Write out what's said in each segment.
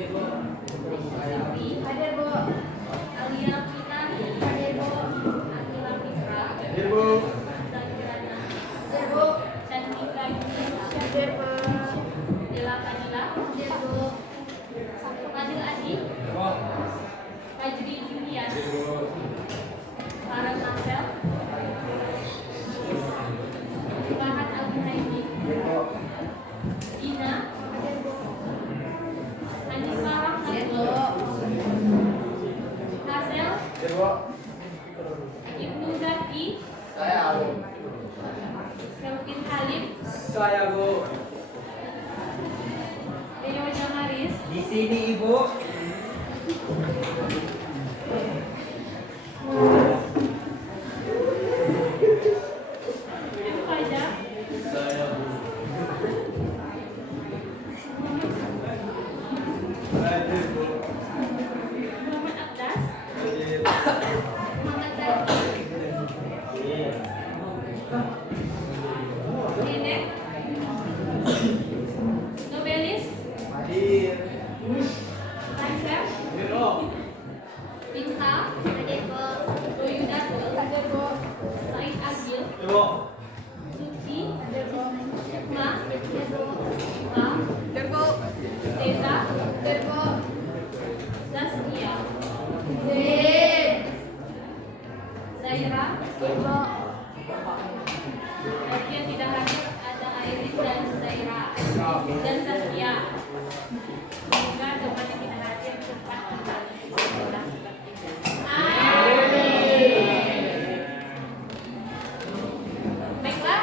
Hadir Bu. Alia Fitan. Hadir Bu. Akila Fitra. Hadir Bu. Dan Kirana. Hadir Bu. Chandika Yuni. Hadir Bu. Dela Kanila. Hadir Bu. Fadil Adi. Fajri Julian. Farah Marcel. Farhan Al-Muhaimi. Ina. Hanifah Rahmatullah. Hazel. Ibnu Zaki. Saya Bu. Kelvin Halim. Saya Bu. Dewa Jamaris. Di sini Ibu. M. Fajar. Saya Bu. Hadir Bu. Muhammad Abdas. Hadir. Muhammad Zaki. Nenek. Nobelis. Hadir. Raisem. Hadir Om. Binta. Hadir Bu. Doyudatul. Hadir Bu. Said Agil. Ibu. Suci. Hadir Bu. Hikma. Hadir Bu. Ipa. Hadir Bu. Teza. Hadir Bu. Zaskia. Zain. Zaira. Hadir Bu. Bagi yang tidak hadir ada Airin dan Zaira dan Zaskia. Semoga teman yang tidak hadir cepat kembali ke sekolah sepertinya. Amin. Baiklah,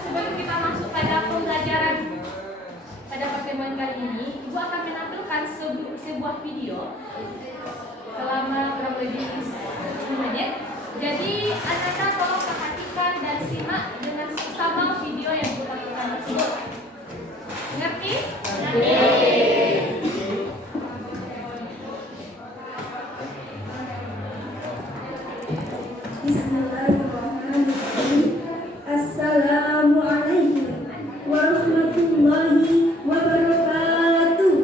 sebelum kita masuk pada pembelajaran pada pertemuan kali ini, Ibu akan menampilkan sebuah video selama kurang lebih 10 menit. Jadi anak-anak tolong perhatikan dan simak dengan seksama video yang Ibu tampilkan tersebut. Mengerti? Bismillahirrahmanirrahim. Assalamualaikum warahmatullahi wabarakatuh.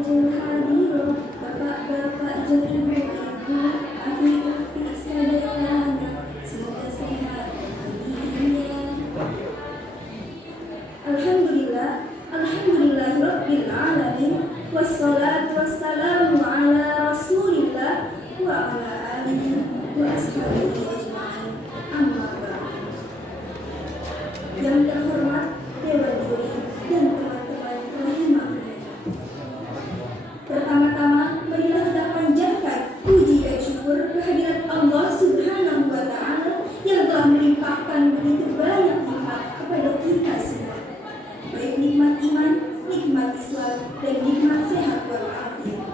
Hadirin bapak-bapak, ibu-ibu, akhir-akhir saudaranya, semoga sehat bahagia. Alhamdulillah, alhamdulillahirabbil alamin, wassalatu wassalamu ala rasulillah wa ala alihi wa ashabihi ajma'in. Amma ba'd. Yang terhormat Dewan Juri dan teman-teman rahimahullah. Pertama-tama, marilah kita panjatkan puji dan syukur kehadirat Allah Subhanahu wa Ta'ala yang telah melimpahkan begitu banyak nikmat kepada kita semua, baik nikmat iman, nikmat Islam, dan nikmat sehat walafiat.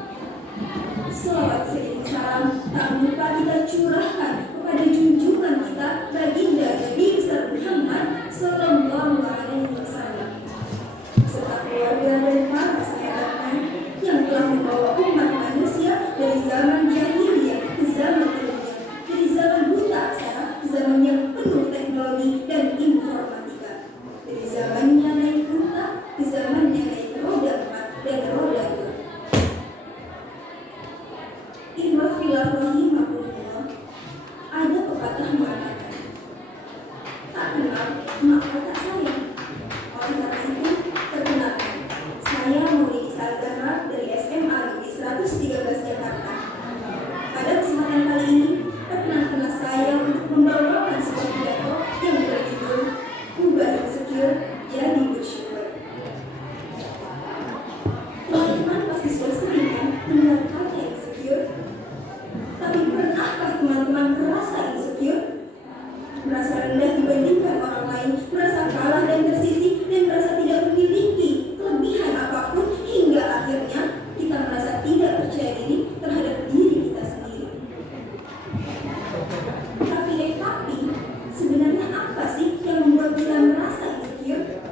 Salawat serta salam tak lupa kita curahkan kepada junjungan kita baginda Nabi besar Muhammad Sallallahu Alaihi Wasallam serta keluarga dan para sahabatnya yang telah membawa umat manusia dari zaman jahiliyah ke zaman ilmiah, dari zaman buta aksara ke zaman yang penuh teknologi dan informatika, dari zamannya naik unta ke zamannya naik roda 4 dan roda 2. Ikhwafillah rahimahullah, ada pepatah mengatakan, tak kenal maka tak sayang. Oleh karena itu, perkenalkan, saya Mauli Salzahra dari SMA Negeri 113 Jakarta. Pada kesempatan kali ini, perkenalkanlah saya untuk membawakan sebuah pidato yang berjudul Ubah Insecure Jadi Bersyukur. Teman-teman pasti sudah sering kan mendengar kata insecure. Tapi pernahkah teman-teman merasa insecure? Merasa rendah dibandingkan orang lain, merasa kalah dan tersisih, dan merasa tidak memiliki kelebihan apapun, hingga akhirnya kita merasa tidak percaya diri terhadap diri kita sendiri. Tapi sebenarnya apa sih yang membuat kita merasa insecure?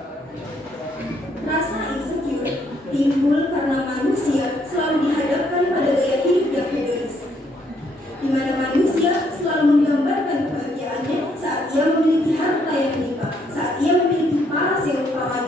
Rasa insecure timbul karena manusia selalu dihadapkan pada gaya hidup yang hedonis, di mana manusia selalu menggambarkan kebahagiaannya saat ia memiliki harta yang melimpah, saat ia memiliki paras yang rupawan,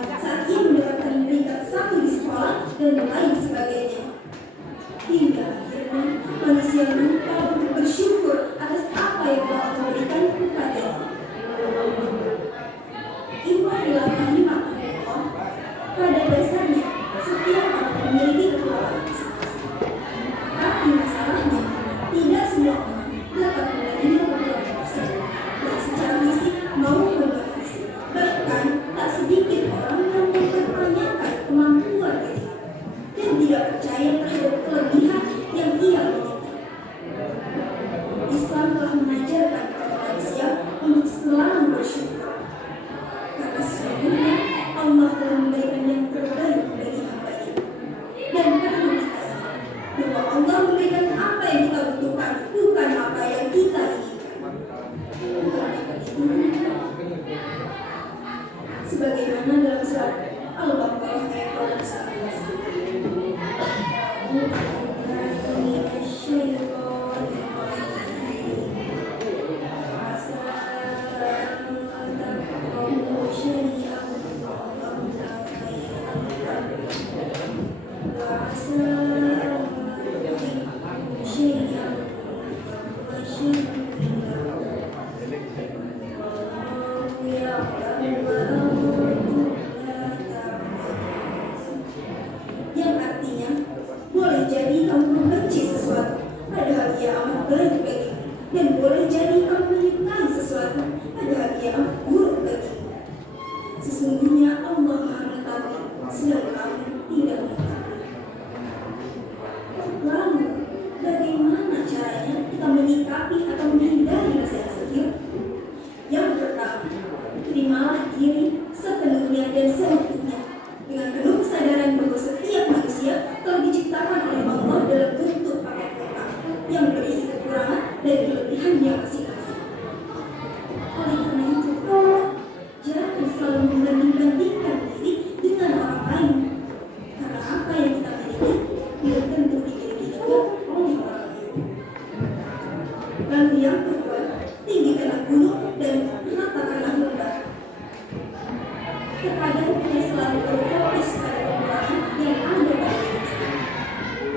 Terkadang kita selalu berfokus pada kekurangan yang ada pada diri kita.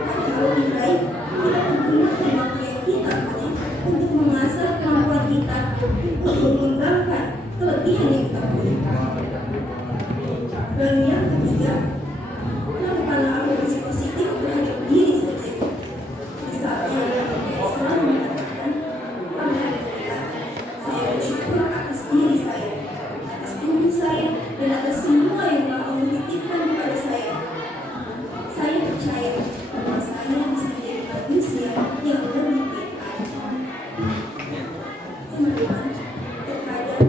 Padahal lebih baik kita menggunakan waktu yang kita punya untuk mengasah kemampuan kita untuk mengembangkan kelebihan yang kita punya. Lalu yang ketiga, lakukanlah afirmasi positif terhadap diri sendiri. Misalnya, kita selalu mengatakan, alhamdulillah, saya bersyukur atas diri saya, atas tubuh saya, dan atas semua yang telah Allah titipkan kepada saya. Saya percaya bahwa saya bisa menjadi manusia yang lebih baik. Teman-teman, terkadang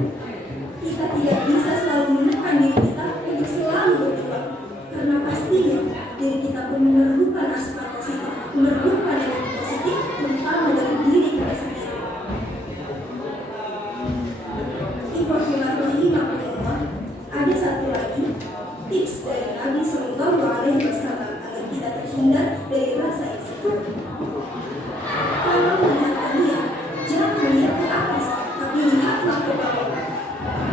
kita tidak bisa selalu menekan diri kita untuk selalu berjuang, karena pastinya diri kita pun memerlukan asupan positif, memerlukan energi positif, terutama dari diri kita sendiri. Bismillahirrahmanirrahim. Ada satu lagi tips dari Nabi Sallallahu Alaihi Wasallam agar kita terhindar dari rasa insecure. Kalau melihat kalian, jangan melihat ke atas, tapi lihatlah ke bawah.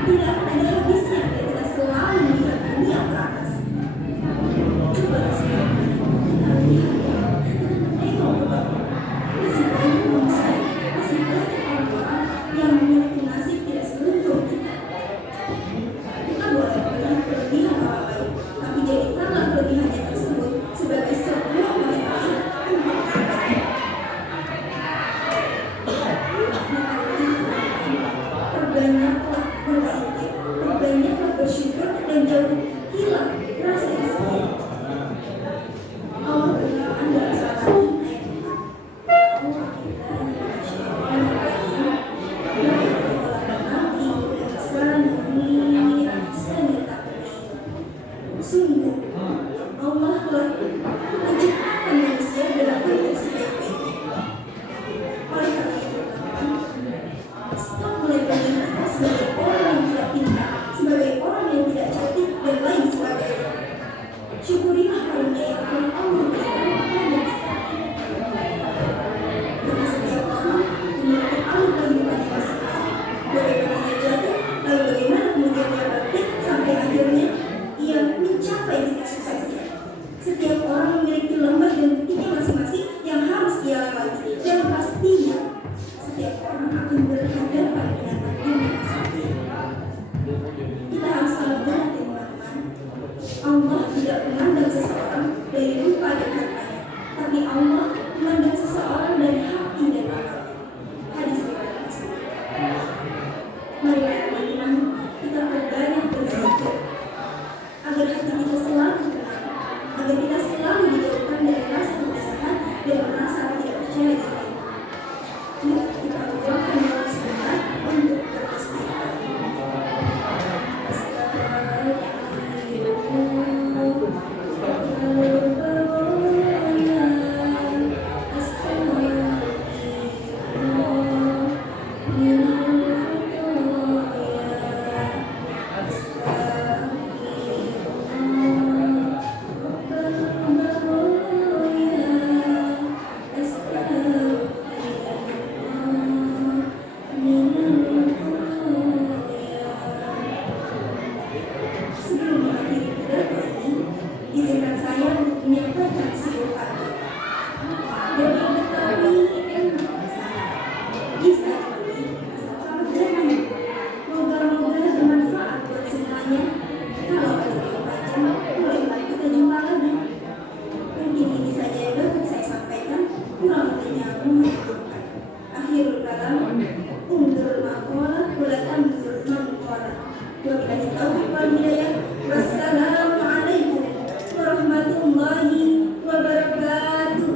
Tidak akan ada habisnya bila kita selalu melihat dunia ke atas. Coba sekali kita lihat ke bawah, kita menengok ke bawah. Masih banyak manusia, masih banyak orang-orang yang memiliki nasib tidak seberuntung kita. Kita boleh melihat kelebihan orang lain, tapi jadikanlah kelebihannya tersebut sebagai sebuah motivasi untuk kita. Perbanyaklah berzikir, perbanyaklah bersyukur, dan jauh hilang rasa insecure. Allah berfirman dalam surat Al-Qur'an ayat 4. Sungguh, Allah telah menciptakan manusia dalam bentuk sebaik-baiknya. Oleh karena itu, teman-teman, stop melabeli kita sebagai orang yang tidak pintar, sebagai orang yang tidak cantik, dan lain sebagainya. Syukurilah karunia yang telah Allah berikan kepada kita. Karena setiap orang memiliki alur kehidupannya masing-masing. Bagaimana dia jatuh, lalu bagaimana kemudian dia bangkit sampai akhirnya ia mencapai titik suksesnya. Setiap orang memiliki lembah dan buktinya masing-masing yang harus ia lewati, dan pastinya setiap orang akan berhadapan dengan takdirnya masing-masing. Kita harus selalu ingat ya teman-teman, Allah tidak memandang seseorang dari rupa dan hartanya, tapi Allah memandang seseorang dari hati dan amalnya. Hadis riwayat Muslim. Mari teman-teman, kita perbanyak berzikir agar hati kita selalu tenang, agar kita selalu dijauhkan dari rasa kegelisahan dan merasa tidak percaya diri. Yuk kita luangkan waktu sebentar untuk beristighfar. Sebelum mengakhiri pidato ini, izinkan saya untuk menyampaikan sebuah kata. Dari Betawi enak rasanya, bisa dibeli asalkan berjalan. Moga-moga bermanfaat buat semuanya. Kalau ada yang panjang, bolehlah kita jumpa lagi. Mungkin ini saja yang dapat saya sampaikan. Kurang lebihnya mohon dimaafkan. Akhirul kalam, undur maqalah, wala tanzur man qala. Wabillahi taufiq wal hidayah. Wassalamualaikum warahmatullahi wabarakatuh.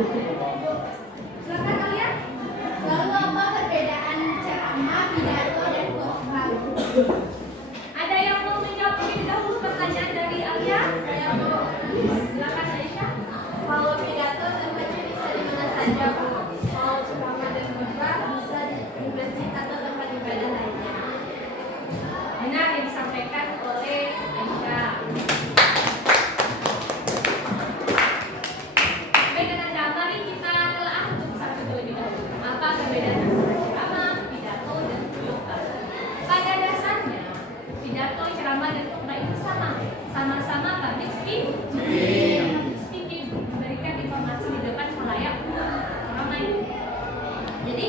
Silakan kalian. Lalu apa perbedaan ceramah, pidato, dan khotbah? Ada yang mau menjawab terlebih dahulu pertanyaan dari Alia? Saya mau. Silakan Aisyah. Kalau pidato tempatnya bisa di mana saja, Bu. Kalau ceramah dan khotbah bisa di masjid atau tempat ibadah lainnya. Benar yang disampaikan oleh Aisyah. Baik Anda, mari kita telah untuk satu terlebih dahulu. Apa perbedaan antara ceramah, pidato, dan khotbah? Pada dasarnya, pidato, ceramah, dan khotbah itu sama-sama public speaking, memberikan informasi di depan khalayak ramai. Jadi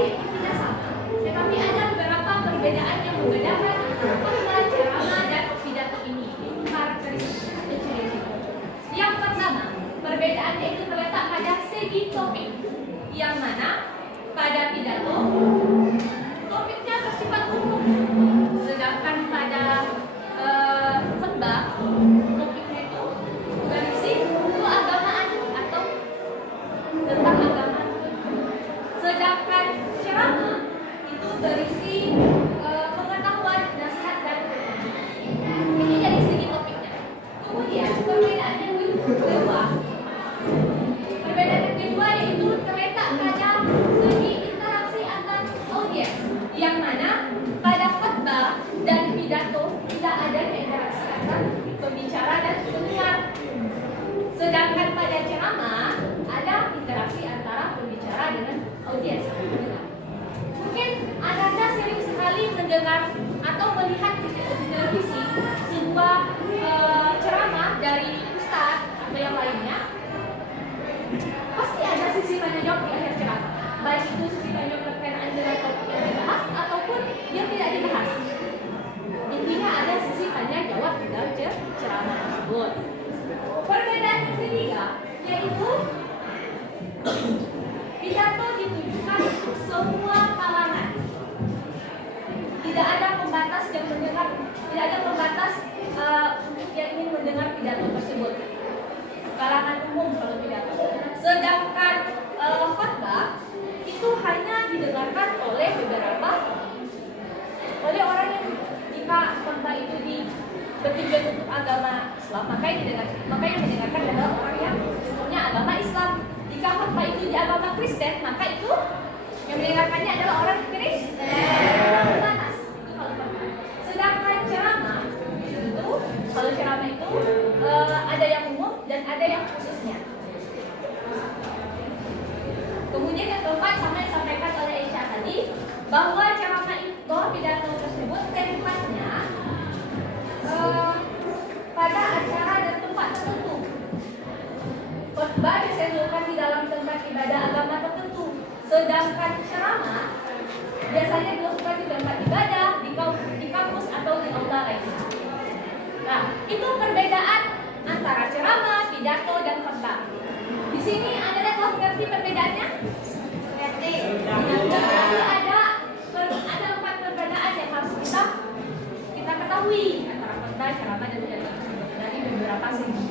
intinya sama, tetapi ada beberapa perbedaan yang membedakan khotbah, ceramah, dan pidato ini. Itu karakteristik atau ciri-ciri. Yang pertama, perbedaannya itu terletak pada segi topik, yang mana pada pidato topiknya bersifat umum, sedangkan pada khotbah topiknya itu berisi keagamaan atau tentang agama. Sedangkan ceramah itu berisi pengetahuan, nasihat, dan ini dari segi topiknya. Kemudian perbedaan yang kedua yaitu terletak pada segi interaksi antar audiens, yang mana pada khotbah dan pidato tidak ada interaksi antar pembicara dan pendengar. Sedangkan pada ceramah ada interaksi antara pembicara dengan audiens atau pendengar. Mungkin Anda sering sekali mendengar atau melihat di televisi sebuah ceramah dari ustadz atau yang lainnya. Pasti ada sisi tanya jawab di akhir ceramah, baik itu sisi tanya jawab berkenaan dengan topik yang dibahas ataupun yang tidak dibahas. Intinya ada sisi tanya jawab di dalam ceramah tersebut. Perbedaan yang ketiga yaitu pidato ditujukan untuk semua kalangan. Tidak ada pembatas yang mendengar, tidak ada pembatas yang ingin mendengar pidato tersebut. Kalangan umum kalau pidato. Sedangkan khotbah itu hanya didengarkan oleh orang yang jika khotbah itu bertujuan untuk agama Islam, maka yang mendengarkan adalah orang yang punya agama Islam. Jika khotbah itu di agama Kristen, maka itu yang mendengarkannya adalah orang Kristen. Terbatas. Itu kalau khotbah. Sedangkan ceramah itu, kalau ceramah itu ada yang umum dan ada yang khususnya. Kemudian yang keempat, sama yang disampaikan oleh Aisyah tadi, bahwa ceramah itu, pidato tersebut tempatnya pada acara dan tempat tertentu. Khotbah dilakukan di dalam tempat ibadah agama tertentu, sedangkan ceramah biasanya dilakukan di tempat ibadah, di kampus atau di aula lainnya. Nah, itu perbedaan antara ceramah, pidato, dan khotbah. Di sini Anda telah mengerti perbedaannya? Mengerti. Ada 4 perbedaan yang harus kita ketahui antara khotbah, ceramah, dan pidato dari beberapa segi.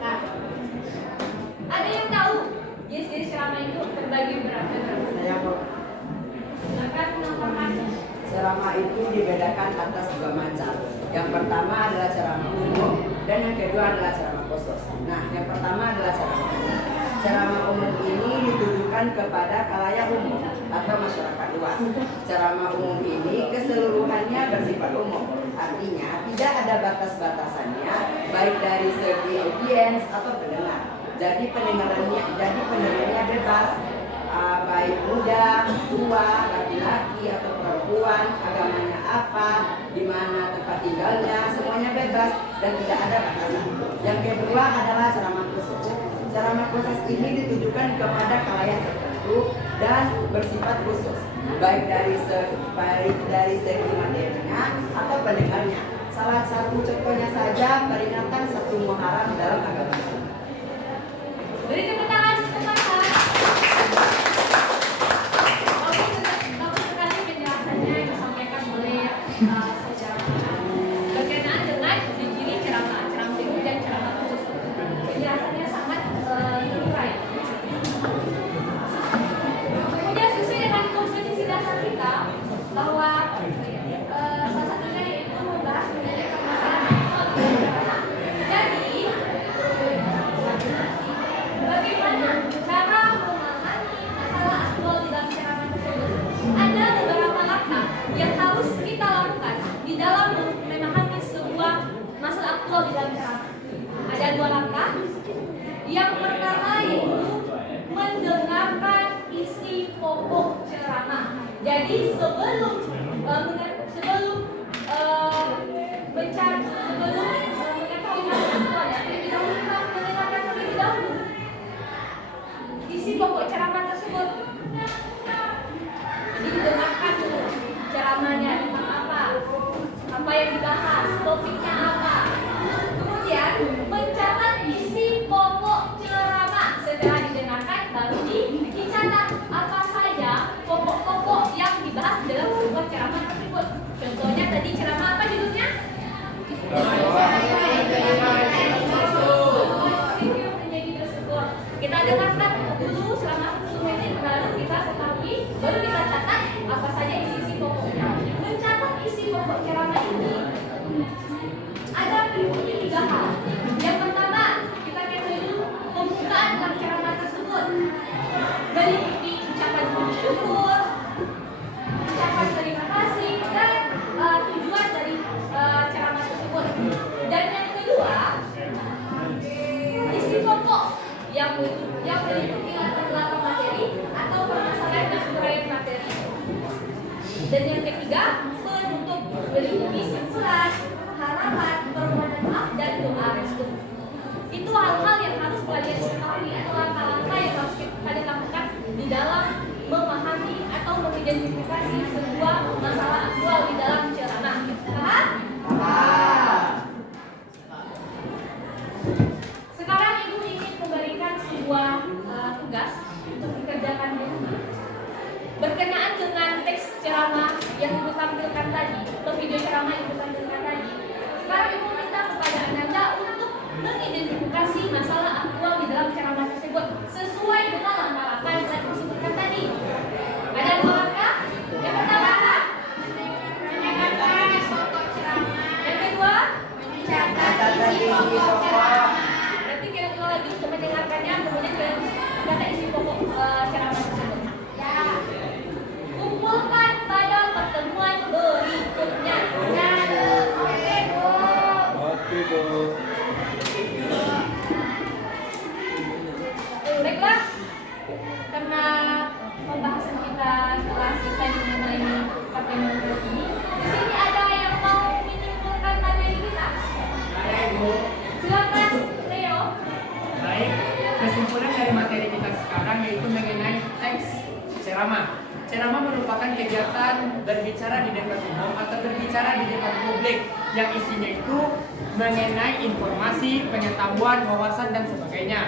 Nah, ada yang tahu jenis ceramah itu terbagi berapa? Saya mau. Silakan mengamalkan. Ceramah itu dibedakan atas 2 macam. Yang pertama adalah ceramah umum dan yang kedua adalah ceramah khusus. Nah, yang pertama adalah ceramah umum. Ceramah umum ini ditujukan kepada khalayak umum atau masyarakat luas. Ceramah umum ini keseluruhannya bersifat umum. Artinya tidak ada batas-batasannya, baik dari segi audiens atau pendengar. Jadi pendengarnya bebas, baik muda, tua, laki-laki atau perempuan, agamanya apa, di mana tempat tinggalnya, semuanya bebas dan tidak ada batasan. Yang kedua adalah ceramah khusus. Ceramah khusus ini ditujukan kepada khalayak tertentu dan bersifat khusus, baik dari segi materinya atau pendengarnya. Salah satu contohnya saja peringatan 1 Muharram dalam agama Islam. Beri tepuk tangan teman-teman. Bagus sekali penjelasannya yang disampaikan oleh saudara berkenaan dengan ciri ceramah umum dan ceramah khusus. aktual di dalam ceramah. Ada 2 langkah. Yang pertama yaitu mendengarkan isi pokok ceramah. Jadi sebelum mengetahui hal aktualnya, terlebih dahulu kita mendengarkan terlebih dahulu isi pokok ceramah tersebut. Jadi didengarkan dulu ceramahnya tentang apa yang dibahas, topiknya apa. Kemudian mencatat isi pokok ceramah. Setelah didengarkan baru dicatat apa saja pokok-pokok yang dibahas dalam sebuah ceramah tersebut. Contohnya tadi ceramah apa judulnya? Review menjadi bersyukur. Kita dengarkan dulu selama 10 menit, baru kita ketahui, baru kita catat apa saja isi pokoknya. Mencatat isi pokok ceramah ini ada berikutnya 3 hal. Yang pertama, kita ketahui dulu pembukaan dalam ceramah tersebut. Meliputi ucapan bersyukur, ucapan terima kasih, dan tujuan dari ceramah tersebut. Dan yang kedua, isi pokok yang meliputi latar belakang materi atau permasalahan dan uraian materi. Dan yang ketiga, penutup meliputi simpulan, harapan, permohonan maaf, dan doa restu. Itu hal-hal yang harus kalian ketahui atau langkah-langkah yang harus kalian lakukan di dalam memahami atau mengidentifikasi sebuah masalah aktual di dalam ceramah. Paham? Sekarang Ibu ingin memberikan sebuah tugas untuk dikerjakan di rumah berkenaan dengan teks ceramah yang Ibu tampilkan tadi atau video ceramah yang Ibu tampilkan tadi. Sekarang Ibu minta kepada Anda untuk mengidentifikasi masalah aktual di dalam ceramah tersebut sesuai dengan langkah-langkah yang telah disebutkan tadi. Ada 2 langkah. Yang pertama apa? Mendengarkan isi pokok ceramah. Yang kedua, Mencatat isi pokok ceramah. berarti kita ulang lagi untuk mendengarkannya, kemudian kata isi pokok ceramah tersebut. Ya. Kumpulkan pada pertemuan berikutnya. Oke, Bu. Oke, Bu. Baiklah, karena pembahasan kita telah selesai mengenai partai demokrasi ini. Di sini ada yang mau menyimpulkan materi kita. Silakan, Leo. Baik, kesimpulan dari materi kita sekarang yaitu mengenai teks ceramah. Ceramah merupakan kegiatan berbicara di depan umum atau berbicara di depan publik yang isinya itu mengenai informasi, pengetahuan, wawasan, dan sebagainya.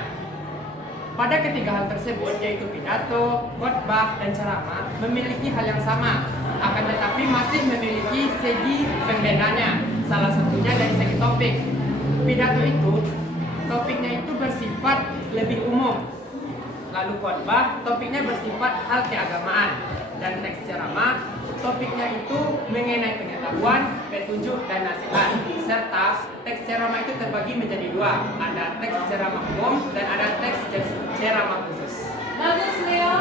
Pada ketiga hal tersebut, yaitu pidato, khotbah, dan ceramah, memiliki hal yang sama, akan tetapi masih memiliki segi pembedanya. Salah satunya dari segi topik. Pidato itu, topiknya itu bersifat lebih umum. Lalu khotbah, topiknya bersifat hal keagamaan. Dan teks ceramah, topiknya itu mengenai pengetahuan, petunjuk, dan nasihat. Serta teks ceramah itu terbagi menjadi 2. Ada teks ceramah umum dan ada teks ceramah khusus. Bagus, Leo.